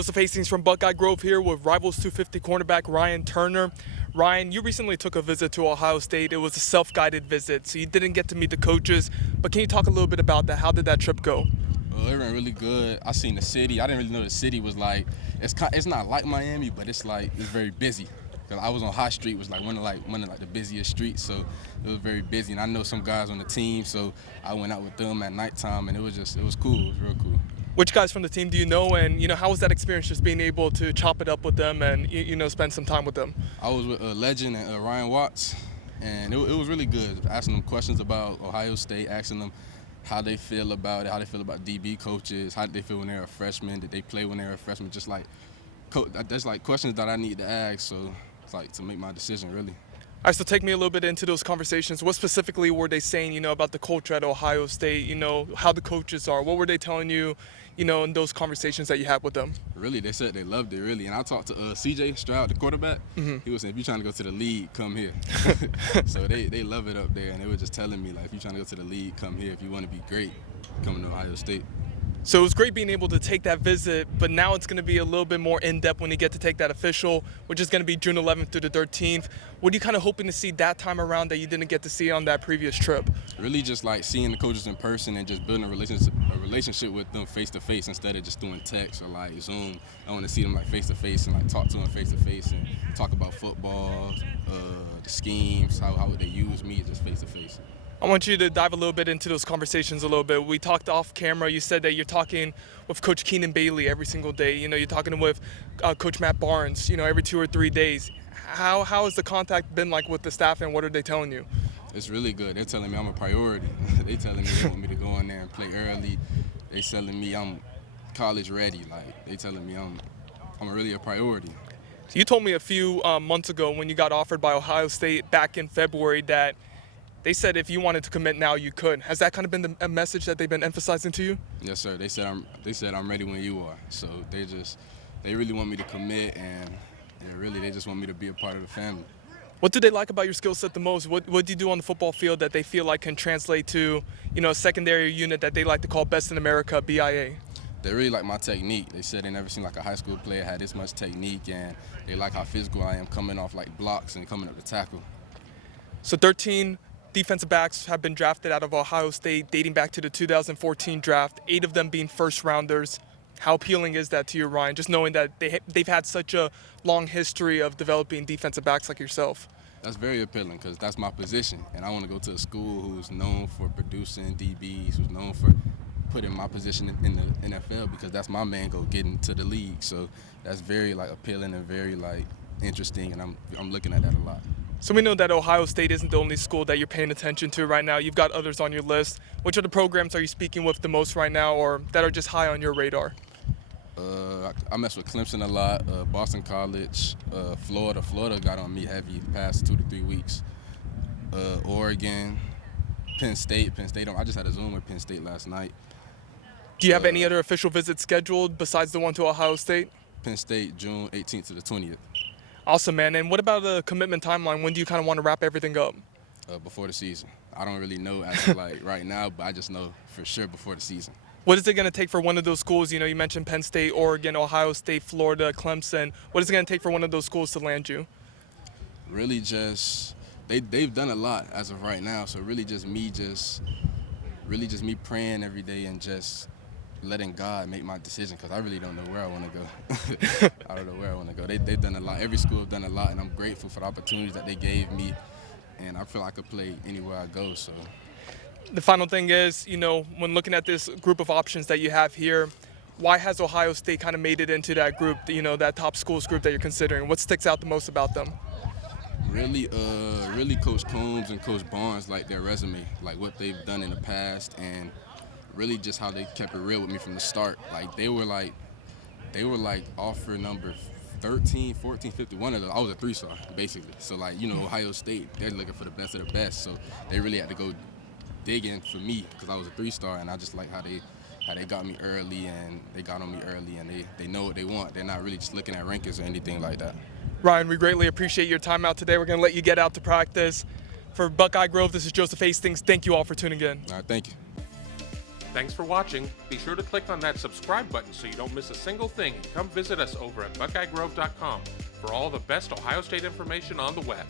Joseph Hastings from Buckeye Grove here with Rivals 250 cornerback Ryan Turner. Ryan, you recently took a visit to Ohio State. It was a self-guided visit, so you didn't get to meet the coaches. But can you talk a little bit about that? How did that trip go? It went really good. I seen the city. I didn't really know the city was like. It's not like Miami, but it's very busy. Cause I was on High Street, was one of the busiest streets, so it was very busy. And I know some guys on the team, so I went out with them at nighttime, and it was cool. It was real cool. Which guys from the team do you know, and how was that experience just being able to chop it up with them and spend some time with them? I was with Legend and Ryan Watts, and it was really good. Asking them questions about Ohio State, asking them how they feel about it, how they feel about DB coaches, how did they feel when they were a freshman, did they play when they were a freshman, just that's questions that I need to ask, so it's to make my decision really. All right, so take me a little bit into those conversations. What specifically were they saying, about the culture at Ohio State, how the coaches are? What were they telling you, in those conversations that you had with them? Really, they said they loved it, really. And I talked to CJ Stroud, the quarterback. Mm-hmm. He was saying, if you're trying to go to the league, come here. So they love it up there. And they were just telling me, if you're trying to go to the league, come here. If you want to be great, come to Ohio State. So it was great being able to take that visit, but now it's going to be a little bit more in-depth when you get to take that official, which is going to be June 11th through the 13th. What are you kind of hoping to see that time around that you didn't get to see on that previous trip? Really just seeing the coaches in person and just building a relationship with them face-to-face instead of just doing text or Zoom. I want to see them face-to-face and talk to them face-to-face and talk about football, the schemes, how would they use me just face-to-face. I want you to dive a little bit into those conversations a little bit. We talked off camera. You said that you're talking with Coach Keenan Bailey every single day. You're talking with Coach Matt Barnes, every 2 or 3 days. How has the contact been like with the staff, and what are they telling you? It's really good. They're telling me I'm a priority. They telling me they want me to go in there and play early. They telling me I'm college ready. They telling me I'm really a priority. So you told me a few months ago when you got offered by Ohio State back in February that they said if you wanted to commit now, you could. Has that kind of been a message that they've been emphasizing to you? Yes, sir. They said I'm ready when you are. So they really want me to commit, and really they just want me to be a part of the family. What do they like about your skill set the most? What do you do on the football field that they feel like can translate to, a secondary unit that they like to call Best in America, BIA? They really like my technique. They said they never seen a high school player had this much technique, and they like how physical I am coming off blocks and coming up to tackle. So 13 defensive backs have been drafted out of Ohio State dating back to the 2014 draft, 8 of them being first-rounders. How appealing is that to you, Ryan, just knowing that they've had such a long history of developing defensive backs like yourself? That's very appealing because that's my position, and I want to go to a school who's known for producing DBs, who's known for putting my position in the NFL, because that's my main goal, getting to the league. So that's very appealing and very interesting, and I'm looking at that a lot. So we know that Ohio State isn't the only school that you're paying attention to right now. You've got others on your list. Which of the programs are you speaking with the most right now, or that are just high on your radar? I mess with Clemson a lot, Boston College, Florida. Florida got on me heavy the past 2 to 3 weeks. Oregon, Penn State. I just had a Zoom with Penn State last night. Do you have any other official visits scheduled besides the one to Ohio State? Penn State, June 18th to the 20th. Awesome, man. And what about the commitment timeline? When do you kind of want to wrap everything up? Before the season. I don't really know as of right now, but I just know for sure before the season. What is it going to take for one of those schools? You mentioned Penn State, Oregon, Ohio State, Florida, Clemson. What is it going to take for one of those schools to land you? Really just they've done a lot as of right now. So really just me praying every day and just letting God make my decision, because I really don't know where I want to go. I don't know where I want to go. They've done a lot. Every school have done a lot, and I'm grateful for the opportunities that they gave me. And I feel I could play anywhere I go. So the final thing is, when looking at this group of options that you have here, why has Ohio State kind of made it into that group, that top schools group that you're considering? What sticks out the most about them? Really Coach Combs and Coach Barnes, their resume, what they've done in the past, and really just how they kept it real with me from the start. They were offer number 13, 14, 50. One of them, I was a 3-star, basically. So, Ohio State, they're looking for the best of the best. So they really had to go digging for me because I was a 3-star, and I just like how they got me early, and they got on me early, and they know what they want. They're not really just looking at rankings or anything like that. Ryan, we greatly appreciate your time out today. We're going to let you get out to practice. For Buckeye Grove, this is Joseph Hastings. Thank you all for tuning in. All right, thank you. Thanks for watching. Be sure to click on that subscribe button so you don't miss a single thing, and come visit us over at BuckeyeGrove.com for all the best Ohio State information on the web.